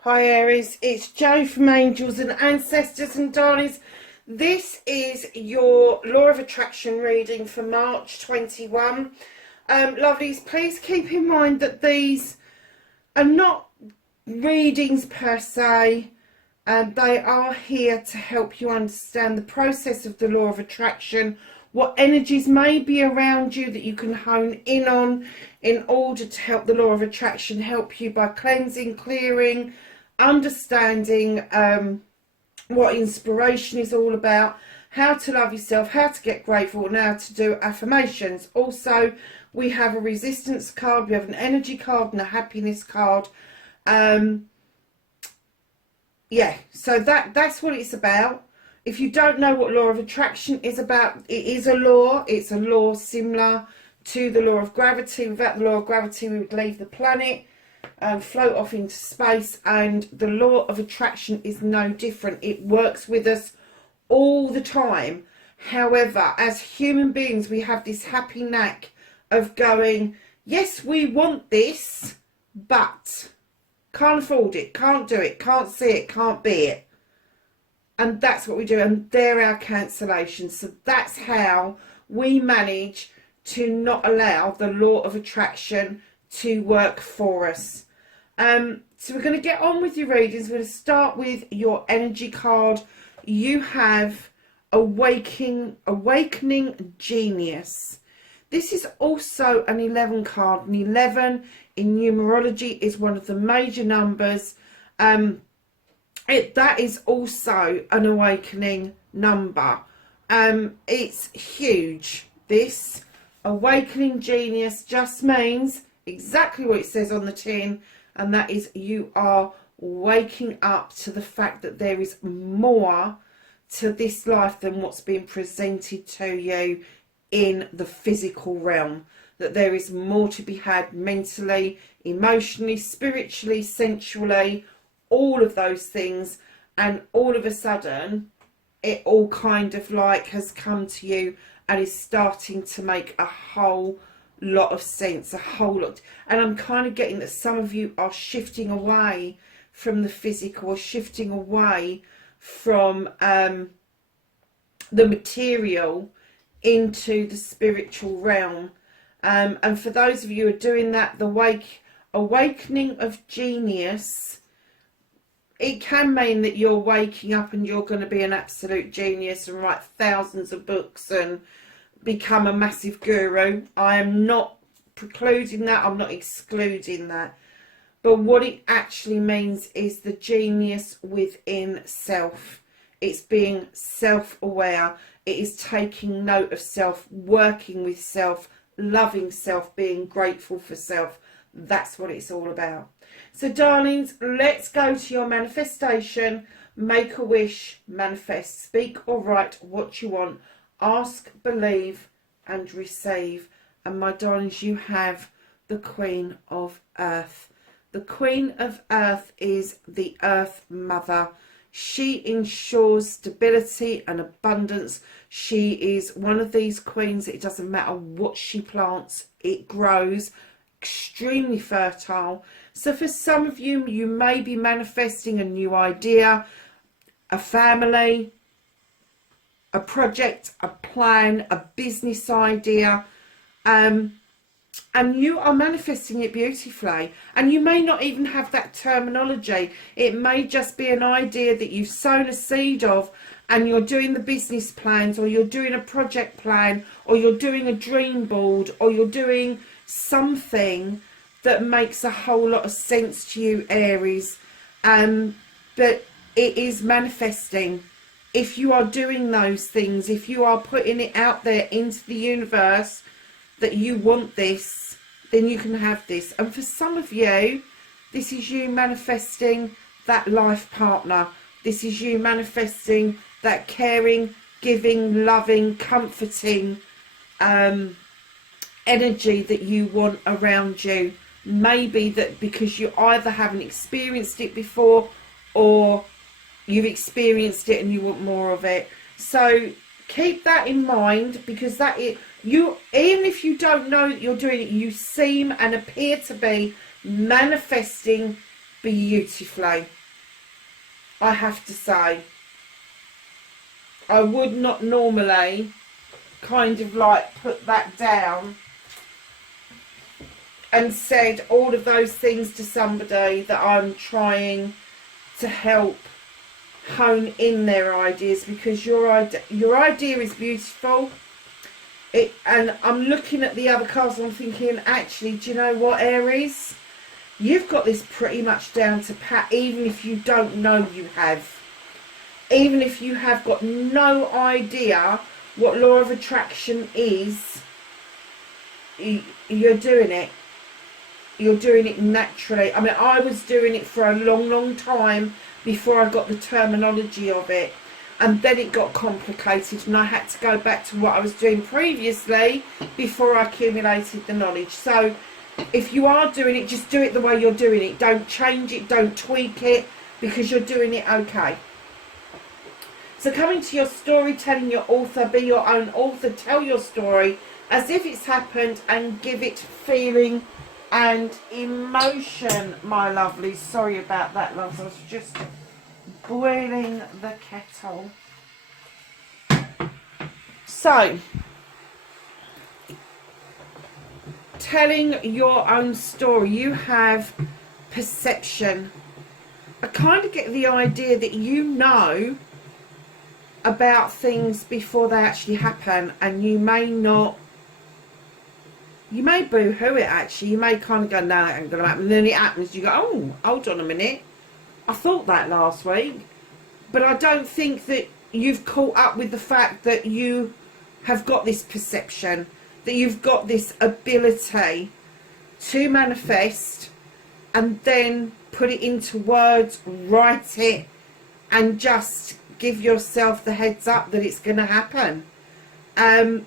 Hi Aries, it's Jo from Angels and Ancestors and Darlings. This is your Law of Attraction reading for March 21. Lovelies, please keep in mind that these are not readings per se. They are here to help you understand the process of the Law of Attraction, what energies may be around you that you can hone in on in order to help the Law of Attraction help you by cleansing, clearing, understanding what inspiration is all about, how to love yourself, how to get grateful, and how to do affirmations. Also, we have a resistance card, we have an energy card and a happiness card. Yeah, so that's what it's about. If you don't know what Law of Attraction is about, it is a law. It's a law similar to the Law of Gravity. Without the Law of Gravity, we would leave the planet and float off into space. And the Law of Attraction is no different. It works with us all the time. However, as human beings, we have this happy knack of going, yes, we want this, but can't afford it, can't do it, can't see it, can't be it. And that's what we do, and they're our cancellations. So that's how we manage to not allow the Law of Attraction to work for us. So we're going to get on with your readings. We're going to start with your energy card. You have Awakening Genius. This is also an 11 card, and 11 in numerology is one of the major numbers. That is also an awakening number. It's huge. This Awakening Genius just means exactly what it says on the tin, and that is you are waking up to the fact that there is more to this life than what's being presented to you in the physical realm. That there is more to be had mentally, emotionally, spiritually, sensually, all of those things. And all of a sudden, it all kind of like has come to you and is starting to make a whole lot of sense, a whole lot. And I'm kind of getting that some of you are shifting away from the physical, or shifting away from the material into the spiritual realm. And for those of you who are doing that, the awakening of genius, it can mean that you're waking up and you're going to be an absolute genius and write thousands of books and become a massive guru. I am not precluding that. I'm not excluding that. But what it actually means is the genius within self. It's being self-aware. It is taking note of self, working with self, loving self, being grateful for self. That's what it's all about. So darlings, let's go to your manifestation. Make a wish, manifest, speak or write what you want, ask, believe and receive. And my darlings, you have the Queen of Earth. The Queen of Earth is the Earth Mother. She ensures stability and abundance. She is one of these queens. It doesn't matter what she plants, it grows. Extremely fertile. So for some of you, you may be manifesting a new idea, a family, a project, a plan, a business idea, and you are manifesting it beautifully. And you may not even have that terminology. It may just be an idea that you've sown a seed of, and you're doing the business plans, or you're doing a project plan, or you're doing a dream board, or you're doing something that makes a whole lot of sense to you, Aries. But it is manifesting. If you are doing those things, if you are putting it out there into the universe that you want this, then you can have this. And for some of you, this is you manifesting that life partner. This is you manifesting that caring, giving, loving, comforting, energy that you want around you. Maybe that because you either haven't experienced it before, or you've experienced it and you want more of it. So keep that in mind, because that is, you, even if you don't know that you're doing it, you seem and appear to be manifesting beautifully. I have to say, I would not normally kind of like put that down and said all of those things to somebody that I'm trying to help hone in their ideas, because your idea is beautiful. And I'm looking at the other cards and I'm thinking, actually, do you know what, Aries? You've got this pretty much down to pat, even if you don't know you have. Even if you have got no idea what law of attraction is, you're doing it. You're doing it naturally. I mean, I was doing it for a long, long time before I got the terminology of it. And then it got complicated and I had to go back to what I was doing previously before I accumulated the knowledge. So if you are doing it, just do it the way you're doing it. Don't change it, don't tweak it, because you're doing it okay. So coming to your story, telling your author, be your own author, tell your story as if it's happened and give it feeling and emotion, my lovelies. Sorry about that, loves. I was just boiling the kettle. So, telling your own story, you have perception. I kind of get the idea that you know about things before they actually happen, and you may not, you may boo-hoo it actually, you may kind of go, no, that ain't going to happen, and then it happens, you go, oh, hold on a minute, I thought that last week. But I don't think that you've caught up with the fact that you have got this perception, that you've got this ability to manifest and then put it into words, write it, and just give yourself the heads up that it's going to happen.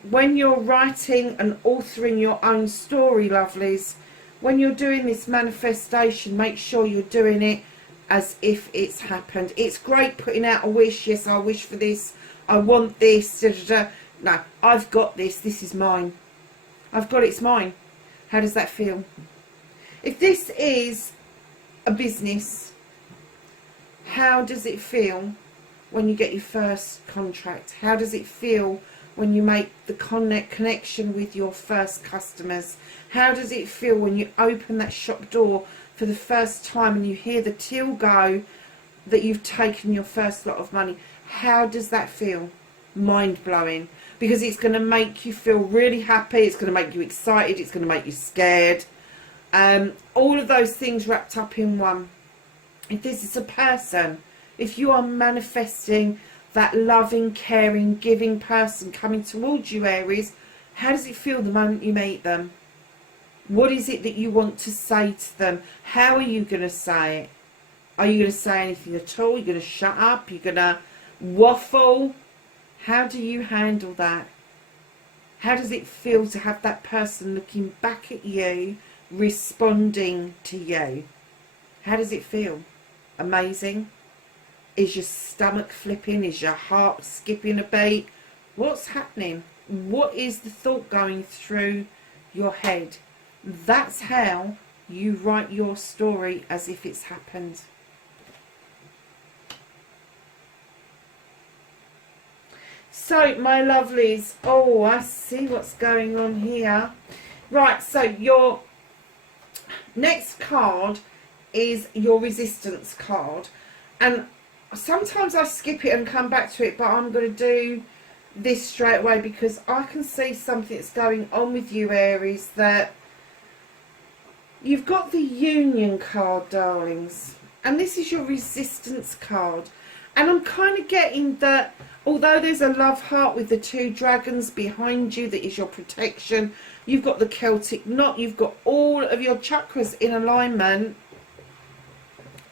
When you're writing and authoring your own story, lovelies, when you're doing this manifestation, make sure you're doing it as if it's happened. It's great putting out a wish. Yes, I wish for this. I want this. Da, da, da. No, I've got this. This is mine. I've got it. It's mine. How does that feel? If this is a business, how does it feel when you get your first contract? How does it feel when you make the connection with your first customers? How does it feel when you open that shop door for the first time and you hear the till go that you've taken your first lot of money? How does that feel? Mind-blowing, because it's going to make you feel really happy, it's going to make you excited, it's going to make you scared, all of those things wrapped up in one. If this is a person, if you are manifesting that loving, caring, giving person coming towards you, Aries, how does it feel the moment you meet them? What is it that you want to say to them? How are you going to say it? Are you going to say anything at all? You're going to shut up? You're going to waffle? How do you handle that? How does it feel to have that person looking back at you, responding to you? How does it feel? Amazing? Is your stomach flipping? Is your heart skipping a beat? What's happening? What is the thought going through your head? That's how you write your story as if it's happened. So, my lovelies, oh, I see what's going on here. Right, so your next card is your resistance card. And sometimes I skip it and come back to it, but I'm going to do this straight away because I can see something that's going on with you, Aries, that you've got the Union card, darlings, and this is your resistance card. And I'm kind of getting that, although there's a love heart with the two dragons behind you that is your protection, you've got the Celtic knot, you've got all of your chakras in alignment,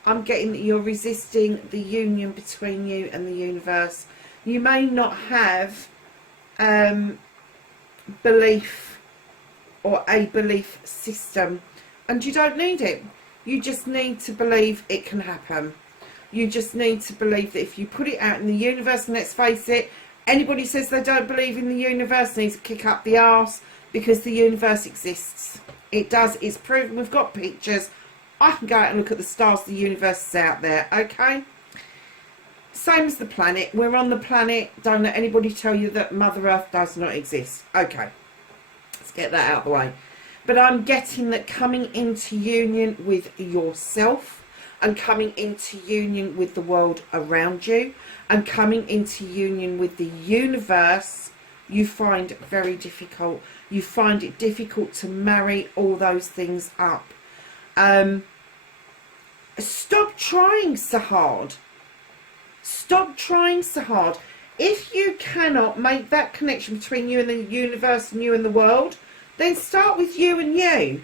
I'm getting that you're resisting the union between you and the universe. You may not have belief or a belief system, and you don't need it. You just need to believe it can happen. You just need to believe that if you put it out in the universe, and let's face it, anybody says they don't believe in the universe needs to kick up the arse, because the universe exists. It does. It's proven. We've got pictures. I can go out and look at the stars. The universe is out there. Okay. Same as the planet. We're on the planet. Don't let anybody tell you that Mother Earth does not exist. Okay. Let's get that out of the way. But I'm getting that coming into union with yourself, and coming into union with the world around you, and coming into union with the universe, you find very difficult. You find it difficult to marry all those things up. Stop trying so hard. Stop trying so hard. If you cannot make that connection between you and the universe and you and the world, then start with you and you.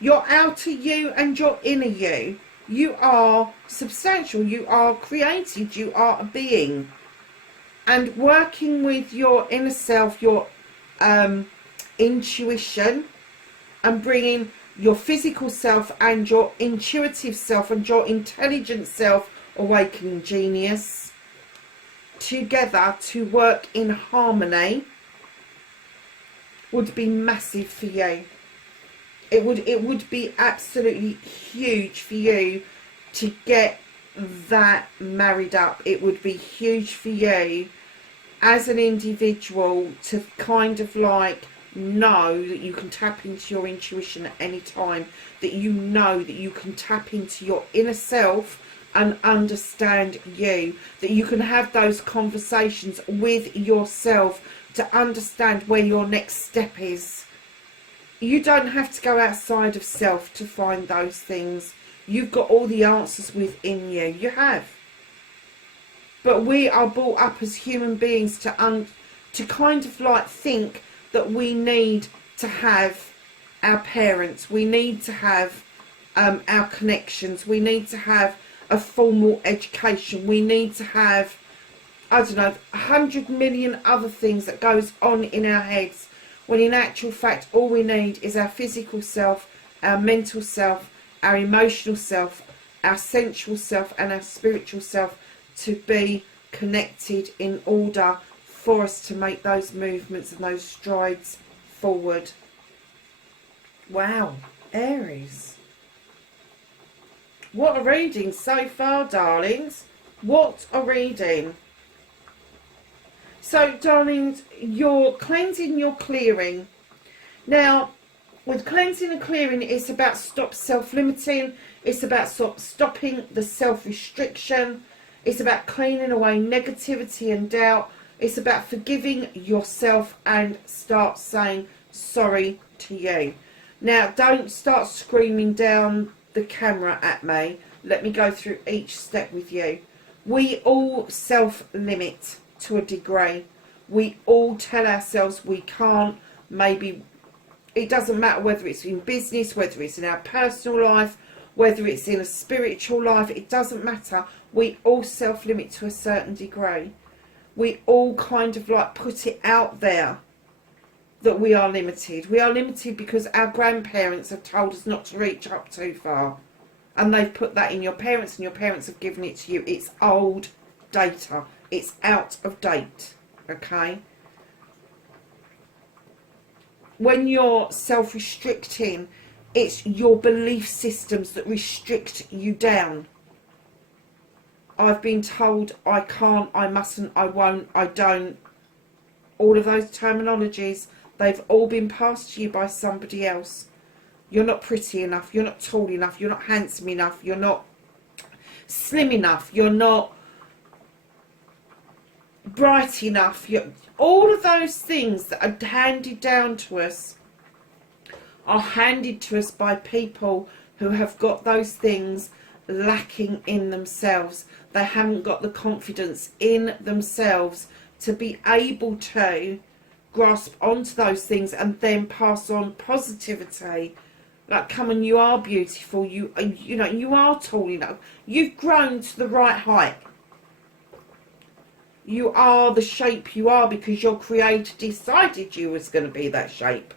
Your outer you and your inner you. You are substantial. You are created. You are a being. And working with your inner self, your intuition, and bringing your physical self and your intuitive self and your intelligent self, awakening genius, together to work in harmony would be massive for you. It would be absolutely huge for you to get that married up. It would be huge for you as an individual to kind of like know that you can tap into your intuition at any time, that you know that you can tap into your inner self and understand you, that you can have those conversations with yourself to understand where your next step is. You don't have to go outside of self to find those things. You've got all the answers within you. You have. But we are brought up as human beings to kind of like think that we need to have our parents, we need to have our connections, we need to have a formal education, we need to have, I don't know, 100 million other things that goes on in our heads, when in actual fact all we need is our physical self, our mental self, our emotional self, our sensual self and our spiritual self to be connected in order for us to make those movements and those strides forward. Wow, Aries. What a reading so far, darlings. What a reading. So, darlings, you're cleansing, you're clearing. Now, with cleansing and clearing, it's about stop self-limiting. It's about stopping the self-restriction. It's about cleaning away negativity and doubt. It's about forgiving yourself and start saying sorry to you. Now, don't start screaming down the camera at me. Let me go through each step with you. We all self-limit to a degree. We all tell ourselves we can't. Maybe it doesn't matter whether it's in business, whether it's in our personal life, whether it's in a spiritual life. It doesn't matter. We all self-limit to a certain degree. We all kind of like put it out there that we are limited. We are limited because our grandparents have told us not to reach up too far. And they've put that in your parents, and your parents have given it to you. It's old data. It's out of date. Okay? When you're self-restricting, it's your belief systems that restrict you down. I've been told I can't, I mustn't, I won't, I don't. All of those terminologies, they've all been passed to you by somebody else. You're not pretty enough, you're not tall enough, you're not handsome enough, you're not slim enough, you're not bright enough. All of those things that are handed down to us are handed to us by people who have got those things lacking in themselves. They haven't got the confidence in themselves to be able to grasp onto those things and then pass on positivity. Like, come on, you are beautiful, you know, you are tall enough, you've grown to the right height, you are the shape you are because your creator decided you was going to be that shape.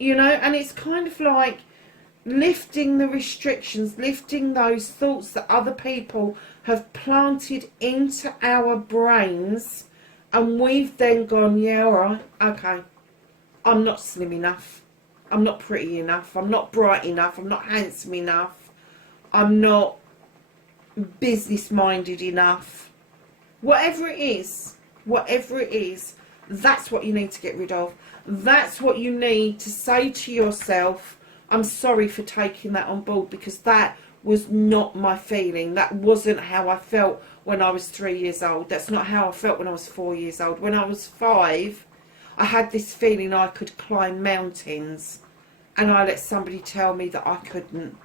you know, and it's kind of like lifting the restrictions, lifting those thoughts that other people have planted into our brains, and we've then gone, yeah, all right, okay, I'm not slim enough, I'm not pretty enough, I'm not bright enough, I'm not handsome enough, I'm not business minded enough. Whatever it is, that's what you need to get rid of. That's what you need to say to yourself, I'm sorry for taking that on board, because that was not my feeling. That wasn't how I felt when I was 3 years old. That's not how I felt when I was 4 years old. When I was 5, I had this feeling I could climb mountains, and I let somebody tell me that I couldn't.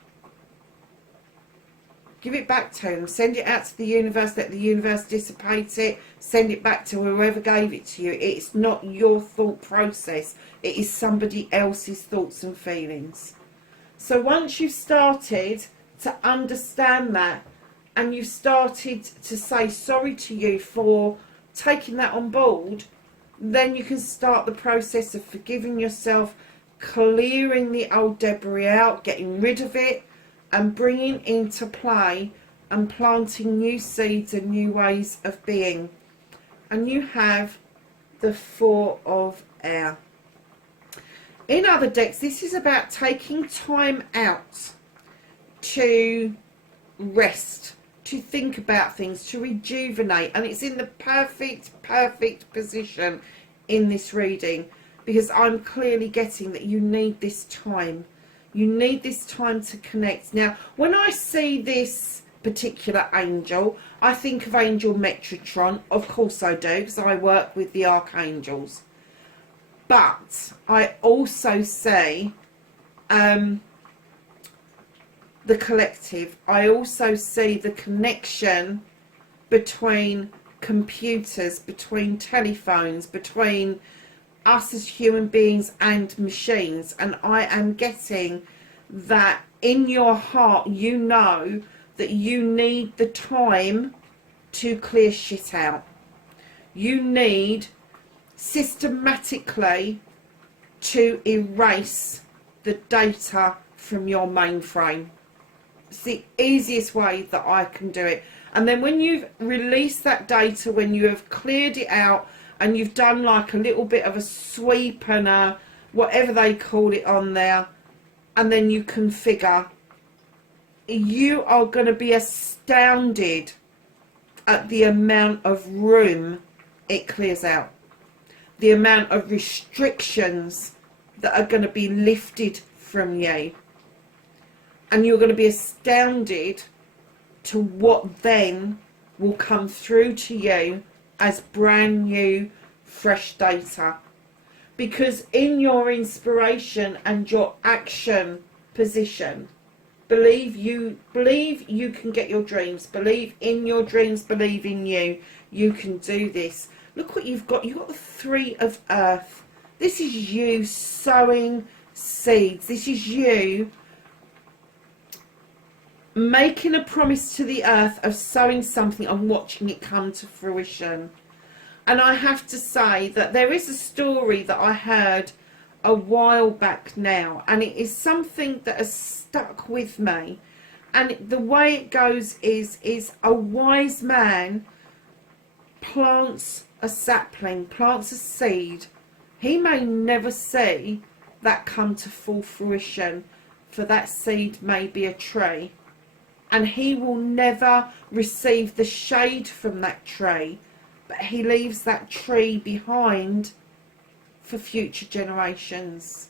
Give it back to them. Send it out to the universe. Let the universe dissipate it. Send it back to whoever gave it to you. It's not your thought process. It is somebody else's thoughts and feelings. So once you've started to understand that, and you've started to say sorry to you for taking that on board, then you can start the process of forgiving yourself, clearing the old debris out, getting rid of it, and bringing into play and planting new seeds and new ways of being. And you have the 4 of Air. In other decks, this is about taking time out to rest, to think about things, to rejuvenate. And it's in the perfect position in this reading, because I'm clearly getting that you need this time. You need this time to connect. Now, when I see this particular angel, I think of Angel Metatron. Of course I do, because I work with the archangels. But I also see the collective. I also see the connection between computers, between telephones, between us as human beings and machines. And I am getting that in your heart you know that you need the time to clear shit out. You need systematically to erase the data from your mainframe. It's the easiest way that I can do it. And then when you've released that data, when you have cleared it out, and you've done like a little bit of a sweep and a whatever they call it on there, and then you configure, you are going to be astounded at the amount of room it clears out, the amount of restrictions that are going to be lifted from you, and you're going to be astounded to what then will come through to you as brand new fresh data. Because in your inspiration and your action position, believe you can get your dreams, believe in your dreams, believe in you can do this. Look what you've got. You've got the 3 of Earth. This is you sowing seeds. This is you making a promise to the earth of sowing something and watching it come to fruition. And I have to say that there is a story that I heard a while back now, and it is something that has stuck with me. And the way it goes is a wise man plants a sapling, plants a seed. He may never see that come to full fruition, for that seed may be a tree. And he will never receive the shade from that tree, but he leaves that tree behind for future generations.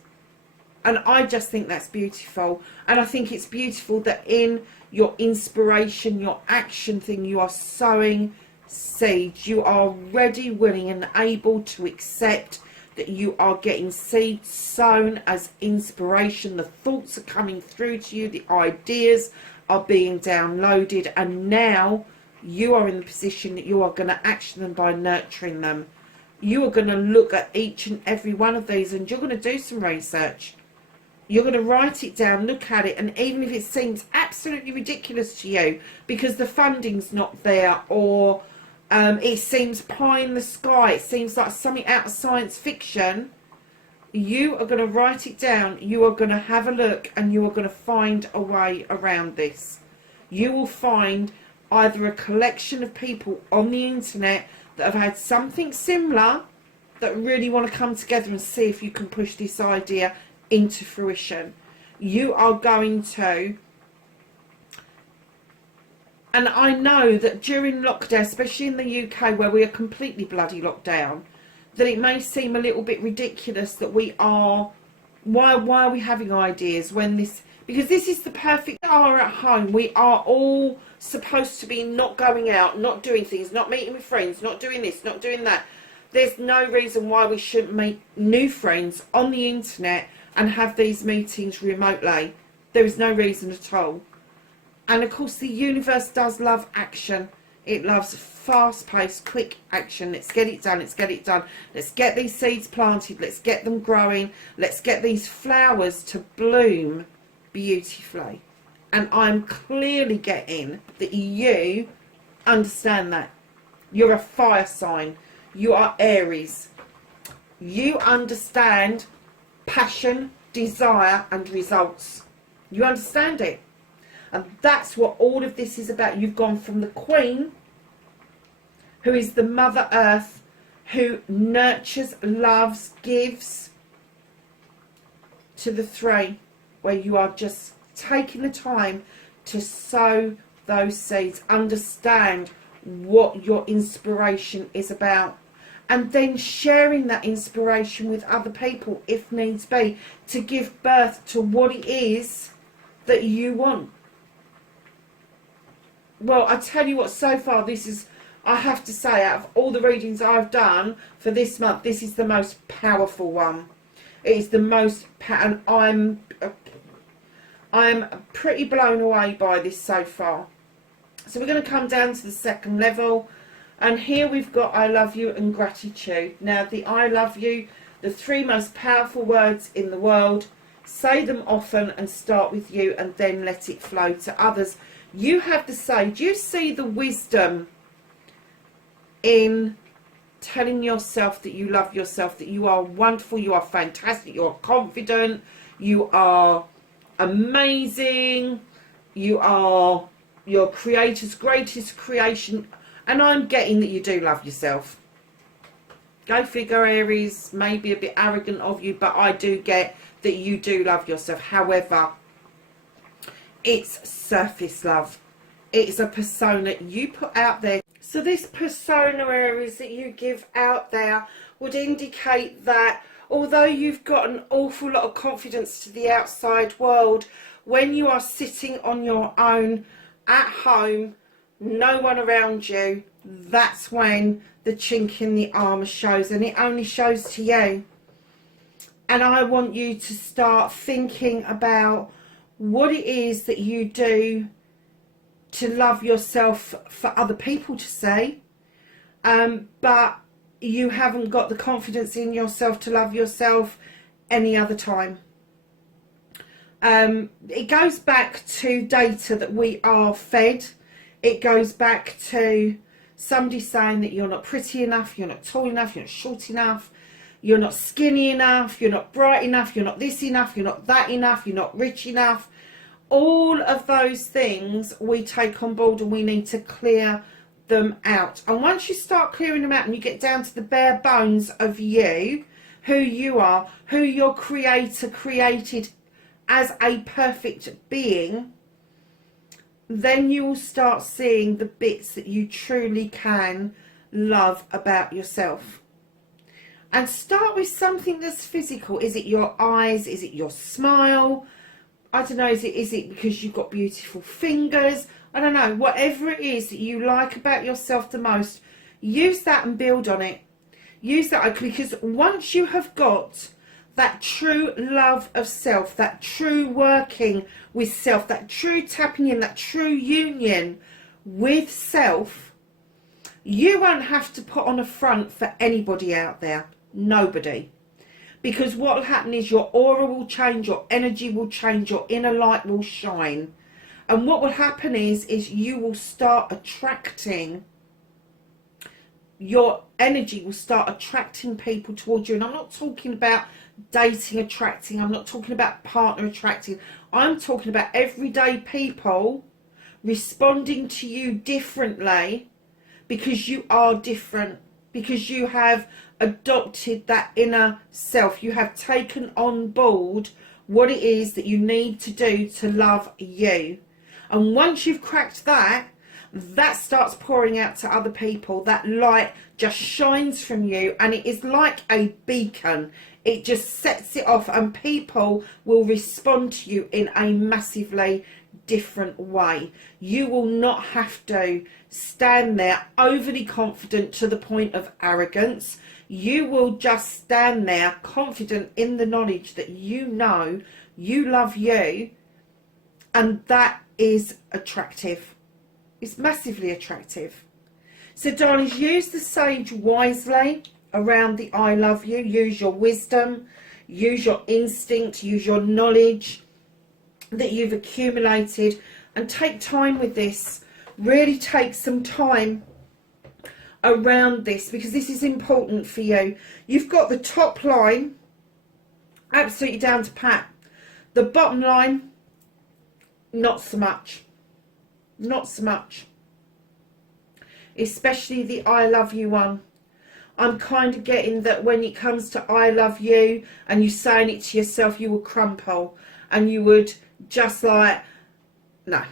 And I just think that's beautiful. And I think it's beautiful that in your inspiration, your action thing, you are sowing seeds. You are ready, willing and able to accept that you are getting seeds sown as inspiration. The thoughts are coming through to you, the ideas are being downloaded, and now you are in the position that you are going to action them by nurturing them. You are going to look at each and every one of these, and you're going to do some research. You're going to write it down, look at it, and even if it seems absolutely ridiculous to you because the funding's not there, or it seems pie in the sky, it seems like something out of science fiction, you are going to write it down. You are going to have a look, and you are going to find a way around this. You will find either a collection of people on the internet that have had something similar that really want to come together and see if you can push this idea into fruition. You are going to, and I know that during lockdown, especially in the UK where we are completely bloody locked down, that it may seem a little bit ridiculous that we are, why are we having ideas when this, because this is the perfect, we are at home, we are all supposed to be not going out, not doing things, not meeting with friends, not doing this, not doing that. There's no reason why we shouldn't make new friends on the internet and have these meetings remotely. There is no reason at all. And of course the universe does love action. It loves fast-paced, quick action. Let's get it done, let's get it done. Let's get these seeds planted, let's get them growing. Let's get these flowers to bloom beautifully. And I'm clearly getting that you understand that. You're a fire sign. You are Aries. You understand passion, desire and results. You understand it. And that's what all of this is about. You've gone from the Queen, who is the Mother Earth, who nurtures, loves, gives, to the 3, where you are just taking the time to sow those seeds, understand what your inspiration is about, and then sharing that inspiration with other people if needs be, to give birth to what it is that you want. Well, I tell you what, so far this is, I have to say, out of all the readings I've done for this month, this is the most powerful one. It is the most, and I'm pretty blown away by this so far. So we're going to come down to the 2nd level, and here we've got I love you and gratitude. Now the I love you, the 3 most powerful words in the world. Say them often and start with you, and then let it flow to others. You have to say, do you see the wisdom in telling yourself that you love yourself, that you are wonderful, you are fantastic, you are confident, you are amazing, you are your creator's greatest creation? And I'm getting that you do love yourself. Go figure, Aries, maybe a bit arrogant of you, but I do get that you do love yourself. However, it's surface love. It's a persona you put out there. So this persona, Aries, that you give out there would indicate that although you've got an awful lot of confidence to the outside world, when you are sitting on your own at home, no one around you, that's when the chink in the armour shows, and it only shows to you. And I want you to start thinking about what it is that you do to love yourself for other people to see, but you haven't got the confidence in yourself to love yourself any other time. It goes back to data that we are fed. It goes back to somebody saying that you're not pretty enough, you're not tall enough, you're not short enough, you're not skinny enough, you're not bright enough, you're not this enough, you're not that enough, you're not rich enough. All of those things we take on board, and we need to clear them out. And once you start clearing them out and you get down to the bare bones of you, who you are, who your creator created as a perfect being, then you will start seeing the bits that you truly can love about yourself. And start with something that's physical. Is it your eyes? Is it your smile? I don't know, is it because you've got beautiful fingers? I don't know, whatever it is that you like about yourself the most, use that and build on it. Use that, because once you have got that true love of self, that true working with self, that true tapping in, that true union with self, you won't have to put on a front for anybody out there. Nobody. Because what will happen is your aura will change, your energy will change, your inner light will shine. And what will happen is you will start attracting, your energy will start attracting people towards you. And I'm not talking about dating attracting. I'm not talking about partner attracting. I'm talking about everyday people responding to you differently because you are different, because you have adopted that inner self. You have taken on board what it is that you need to do to love you. And once you've cracked that, that starts pouring out to other people. That light just shines from you, and it is like a beacon. It just sets it off, and people will respond to you in a massively different way. You will not have to stand there overly confident to the point of arrogance. You will just stand there confident in the knowledge that you know you love you, and that is attractive. It's massively attractive. So darlings, use the sage wisely around the I love you. Use your wisdom, use your instinct, use your knowledge that you've accumulated, and take time with this. Really take some time around this, because this is important for you. You've got the top line absolutely down to pat. The bottom line, not so much. Not so much. Especially the I love you one. I'm kind of getting that when it comes to I love you and you saying it to yourself, you would crumple and you would just like, no.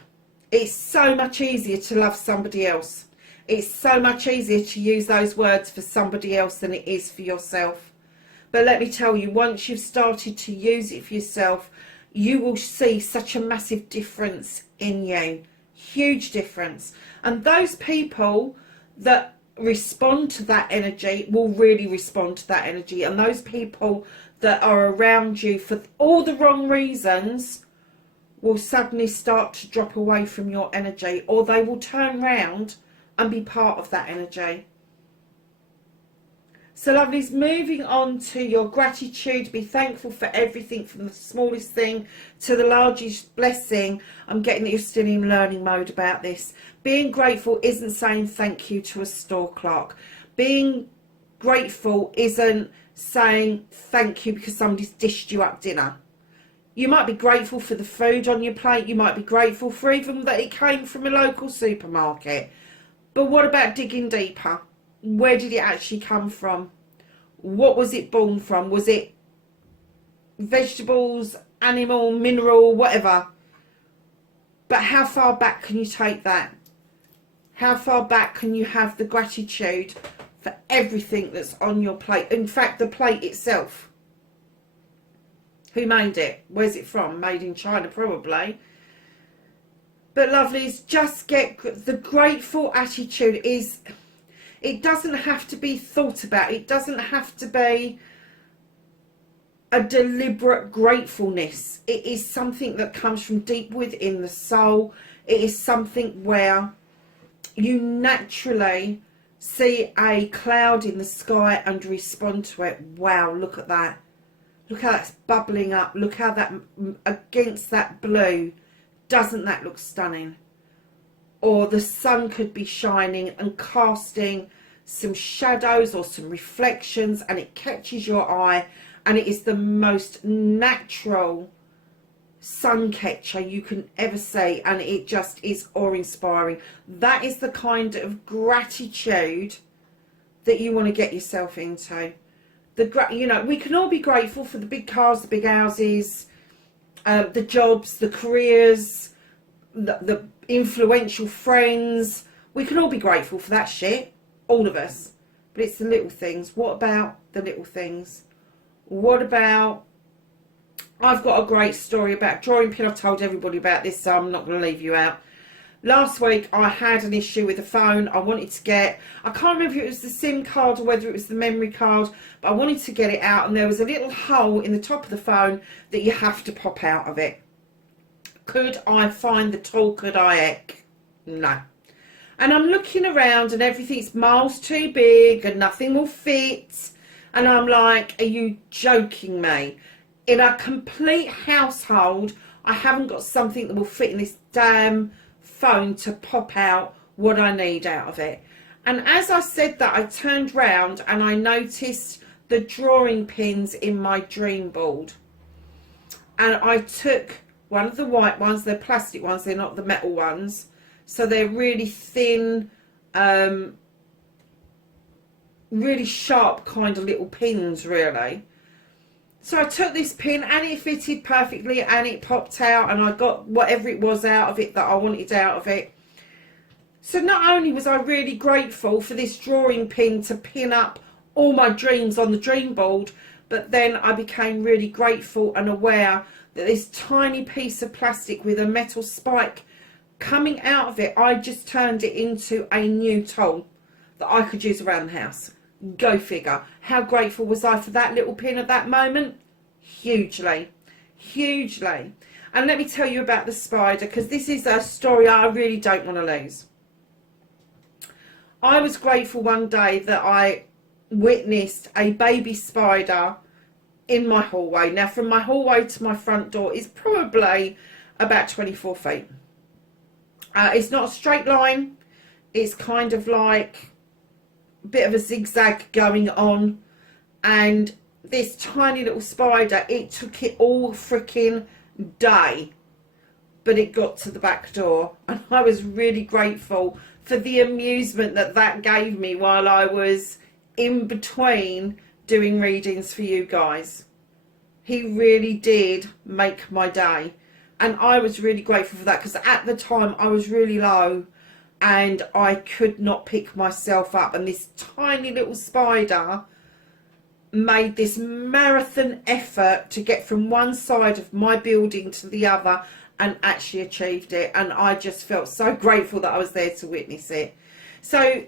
It's so much easier to love somebody else. It's so much easier to use those words for somebody else than it is for yourself. But let me tell you, once you've started to use it for yourself, you will see such a massive difference in you. Huge difference. And those people that respond to that energy will really respond to that energy. And those people that are around you for all the wrong reasons will suddenly start to drop away from your energy, or they will turn round and be part of that energy. So lovelies, moving on to your gratitude. Be thankful for everything, from the smallest thing to the largest blessing. I'm getting that you're still in learning mode about this. Being grateful isn't saying thank you to a store clerk. Being grateful isn't saying thank you because somebody's dished you up dinner. You might be grateful for the food on your plate. You might be grateful for even that it came from a local supermarket. But what about digging deeper? Where did it actually come from? What was it born from? Was it vegetables, animal, mineral, whatever? But how far back can you take that? How far back can you have the gratitude for everything that's on your plate? In fact, the plate itself. Who made it? Where's it from? Made in China, probably. But lovelies, just get the grateful attitude. It doesn't have to be thought about. It doesn't have to be a deliberate gratefulness. It is something that comes from deep within the soul. It is something where you naturally see a cloud in the sky and respond to it. Wow, look at that. Look how that's bubbling up. Look how that, against that blue, doesn't that look stunning? Or the sun could be shining and casting some shadows or some reflections, and it catches your eye, and it is the most natural sun catcher you can ever see, and it just is awe-inspiring. That is the kind of gratitude that you want to get yourself into. You know, we can all be grateful for the big cars, the big houses, the jobs, the careers, the influential friends. We can all be grateful for that shit, all of us. But it's the little things. What about the little things? What about, I've got a great story about drawing pin. I've told everybody about this, so I'm not going to leave you out. Last week I had an issue with the phone. I wanted to get, I can't remember if it was the SIM card or whether it was the memory card, but I wanted to get it out, and there was a little hole in the top of the phone that you have to pop out of it. Could I find the tool? Could I heck? No. And I'm looking around and everything's miles too big and nothing will fit. And I'm like, are you joking me? In a complete household, I haven't got something that will fit in this damn phone to pop out what I need out of it. And as I said that, I turned round and I noticed the drawing pins in my dream board. And I took one of the white ones, they're plastic ones, they're not the metal ones. So they're really thin, really sharp kind of little pins, really. So I took this pin and it fitted perfectly and it popped out and I got whatever it was out of it that I wanted out of it. So not only was I really grateful for this drawing pin to pin up all my dreams on the dream board, but then I became really grateful and aware that this tiny piece of plastic with a metal spike coming out of it, I just turned it into a new tool that I could use around the house. Go figure. How grateful was I for that little pin at that moment? Hugely. Hugely. And let me tell you about the spider, because this is a story I really don't want to lose. I was grateful one day that I witnessed a baby spider in my hallway. Now, from my hallway to my front door is probably about 24 feet. It's not a straight line. It's kind of like a bit of a zigzag going on. And this tiny little spider, it took it all freaking day, but it got to the back door. And I was really grateful for the amusement that that gave me while I was in between doing readings for you guys. He really did make my day. And I was really grateful for that, because at the time I was really low and I could not pick myself up. And this tiny little spider made this marathon effort to get from one side of my building to the other and actually achieved it. And I just felt so grateful that I was there to witness it. So,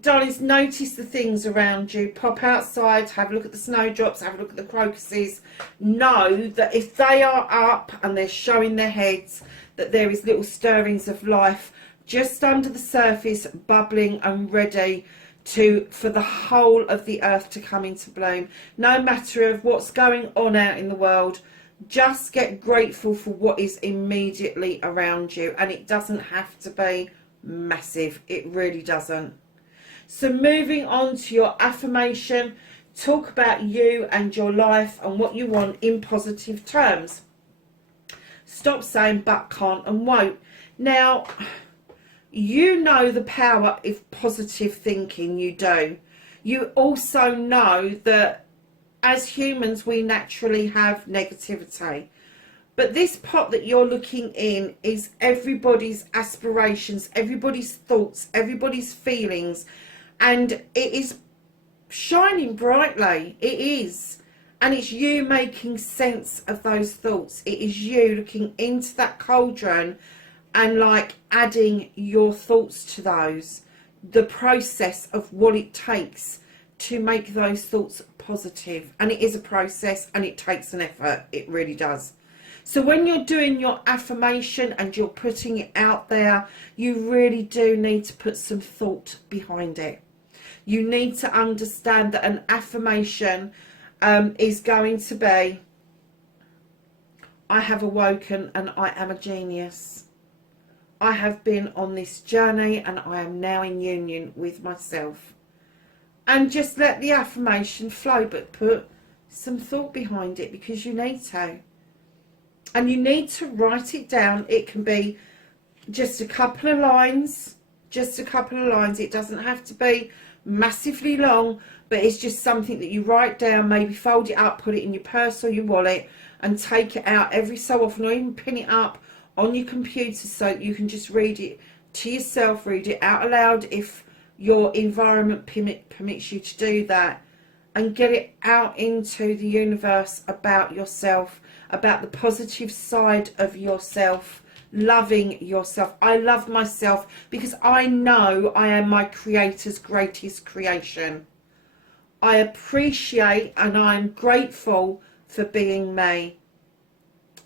darlings, notice the things around you. Pop outside, have a look at the snowdrops, have a look at the crocuses. Know that if they are up and they're showing their heads, that there is little stirrings of life just under the surface, bubbling and ready for the whole of the earth to come into bloom. No matter of what's going on out in the world, just get grateful for what is immediately around you. And it doesn't have to be massive. It really doesn't. So moving on to your affirmation, talk about you and your life and what you want in positive terms. Stop saying but, can't and won't. Now, you know the power of positive thinking, you do. You also know that as humans we naturally have negativity. But this pot that you're looking in is everybody's aspirations, everybody's thoughts, everybody's feelings. And it is shining brightly. It is. And it's you making sense of those thoughts. It is you looking into that cauldron and like adding your thoughts to those. The process of what it takes to make those thoughts positive. And it is a process and it takes an effort. It really does. So when you're doing your affirmation and you're putting it out there, you really do need to put some thought behind it. You need to understand that an affirmation is going to be, I have awoken and I am a genius. I have been on this journey and I am now in union with myself. And just let the affirmation flow, but put some thought behind it, because you need to. And you need to write it down. It can be just a couple of lines. Just a couple of lines. It doesn't have to be massively long, but it's just something that you write down, maybe fold it up, put it in your purse or your wallet and take it out every so often, or even pin it up on your computer so that you can just read it to yourself, read it out aloud if your environment permits you to do that, and get it out into the universe about yourself, about the positive side of yourself, loving yourself. I love myself because I know I am my creator's greatest creation. I appreciate and I'm grateful for being me,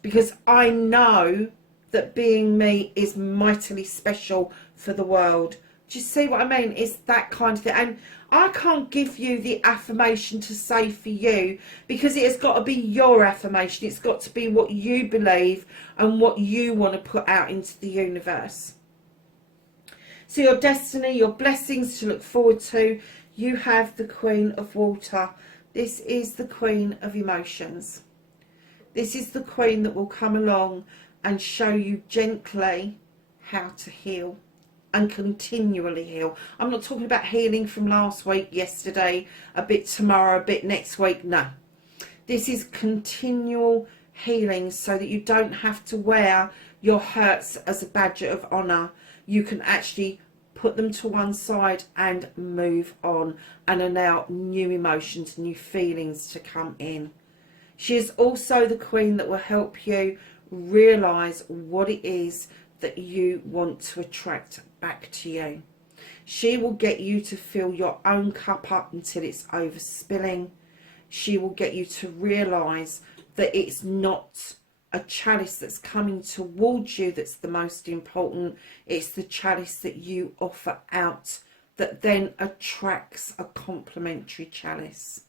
because I know that being me is mightily special for the world. Do you see what I mean? It's that kind of thing. And I can't give you the affirmation to say for you, because it has got to be your affirmation. It's got to be what you believe and what you want to put out into the universe. So your destiny, your blessings to look forward to. You have the Queen of Water. This is the Queen of Emotions. This is the Queen that will come along and show you gently how to heal and continually heal. I'm not talking about healing from last week, yesterday, a bit tomorrow, a bit next week. No. This is continual healing so that you don't have to wear your hurts as a badge of honour. You can actually put them to one side and move on and allow new emotions, new feelings to come in. She is also the Queen that will help you realise what it is that you want to attract back to you. She will get you to fill your own cup up until it's overspilling. She will get you to realise that it's not a chalice that's coming towards you that's the most important. It's the chalice that you offer out that then attracts a complementary chalice.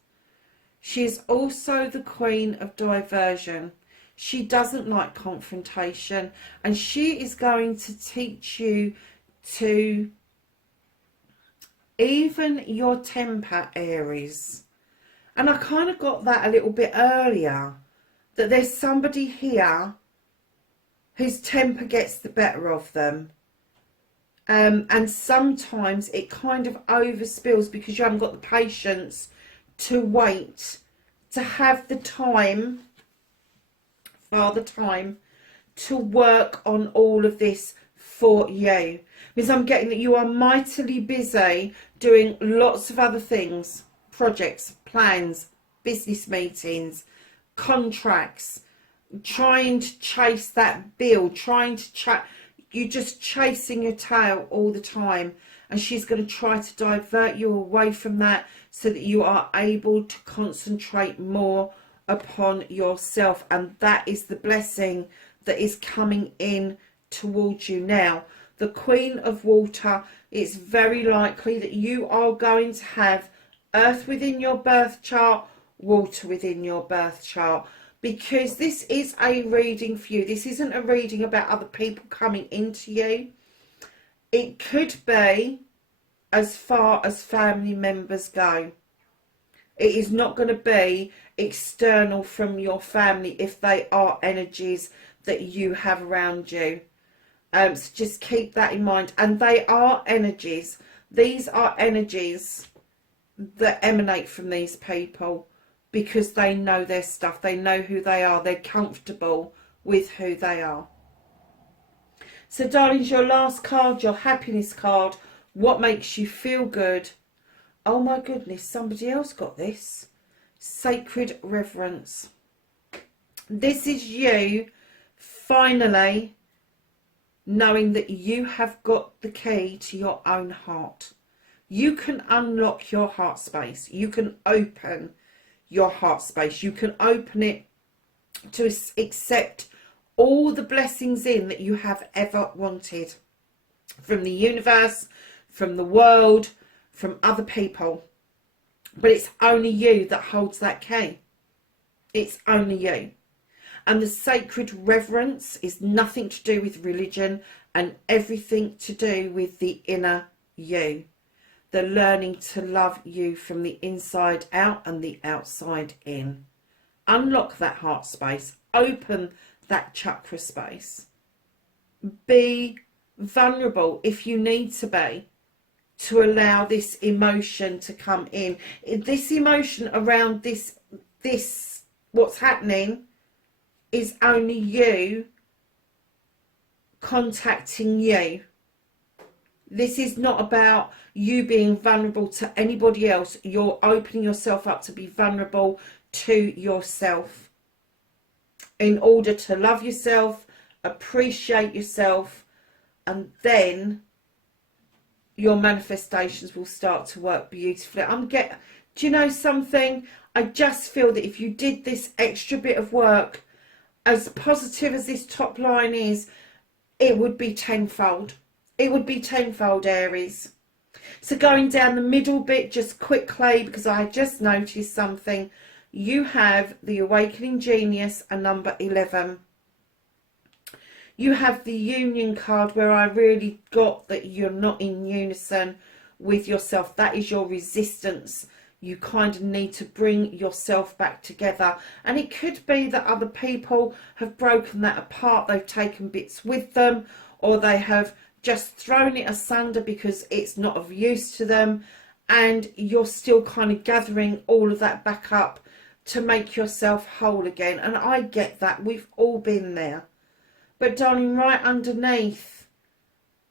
She is also the Queen of Diversion. She doesn't like confrontation, and she is going to teach you to even your temper, Aries. And I kind of got that a little bit earlier, that there's somebody here whose temper gets the better of them. And sometimes it kind of overspills because you haven't got the patience to wait, to have the time, Father Time, to work on all of this for you. Because I'm getting that you are mightily busy doing lots of other things, projects, plans, business meetings, contracts, trying to chase that bill, you're just chasing your tail all the time. And she's going to try to divert you away from that so that you are able to concentrate more upon yourself. And that is the blessing that is coming in towards you now. The Queen of Water, it's very likely that you are going to have earth within your birth chart, water within your birth chart, because this is a reading for you. This isn't a reading about other people coming into you. It could be as far as family members go. It is not going to be external from your family if they are energies that you have around you. So just keep that in mind. And they are energies. These are energies that emanate from these people because they know their stuff. They know who they are. They're comfortable with who they are. So, darlings, your last card, your happiness card. What makes you feel good? Oh my goodness, somebody else got this. Sacred reverence. This is you finally knowing that you have got the key to your own heart. You can unlock your heart space. You can open your heart space. You can open it to accept all the blessings in that you have ever wanted. From the universe, from the world, from other people. But it's only you that holds that key. It's only you. And the sacred reverence is nothing to do with religion and everything to do with the inner you. The learning to love you from the inside out and the outside in. Unlock that heart space. Open that chakra space. Be vulnerable if you need to be, to allow this emotion to come in. This emotion around this what's happening is only you contacting you. This is not about you being vulnerable to anybody else. You're opening yourself up to be vulnerable to yourself in order to love yourself, appreciate yourself, and then your manifestations will start to work beautifully. Do you know something? I just feel that if you did this extra bit of work, as positive as this top line is, it would be tenfold. It would be tenfold, Aries. So going down the middle bit just quickly, because I just noticed something. You have the Awakening Genius and number 11. You have the Union card, where I really got that you're not in unison with yourself. That is your resistance. you kind of need to bring yourself back together. And it could be that other people have broken that apart, they've taken bits with them, or they have just thrown it asunder because it's not of use to them, and you're still kind of gathering all of that back up to make yourself whole again. And I get that, we've all been there. But darling, right underneath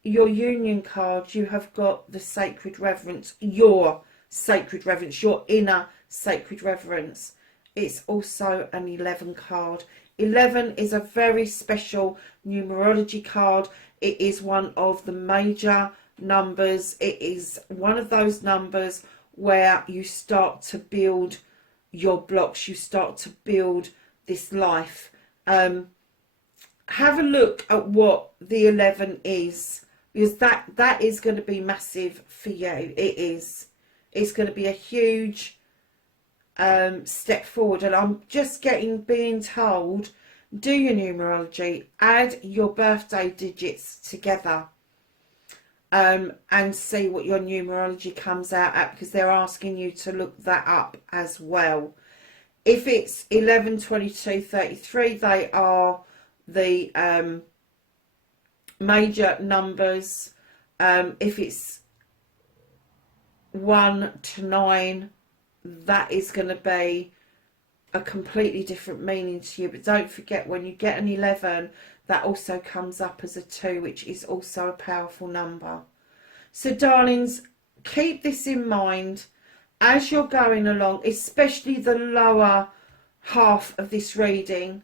your union card, you have got the sacred reverence, your sacred reverence, your inner sacred reverence. It's also an 11 card. 11 is a very special numerology card. It is one of the major numbers. It is one of those numbers where you start to build your blocks, you start to build this life. Have a look at what the 11 is, because that is going to be massive for you. It is. It's going to be a huge step forward. And I'm just being told, do your numerology, add your birthday digits together, and see what your numerology comes out at, because they're asking you to look that up as well. If it's 11, 22, 33, they are the major numbers. If it's 1 to 9, that is going to be a completely different meaning to you. But don't forget, when you get an 11, that also comes up as a 2, which is also a powerful number. So darlings, keep this in mind as you're going along, especially the lower half of this reading,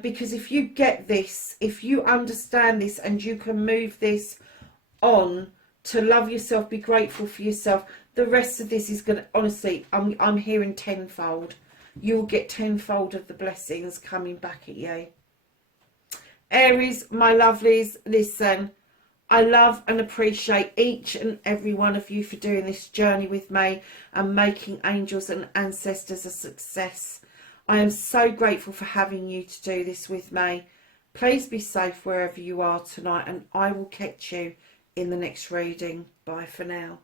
because if you get this, if you understand this, and you can move this on to love yourself, be grateful for yourself, the rest of this is going to, honestly, I'm hearing tenfold. You'll get tenfold of the blessings coming back at you. Aries, my lovelies, listen, I love and appreciate each and every one of you for doing this journey with me and making angels and ancestors a success. I am so grateful for having you to do this with me. Please be safe wherever you are tonight, and I will catch you in the next reading. Bye for now.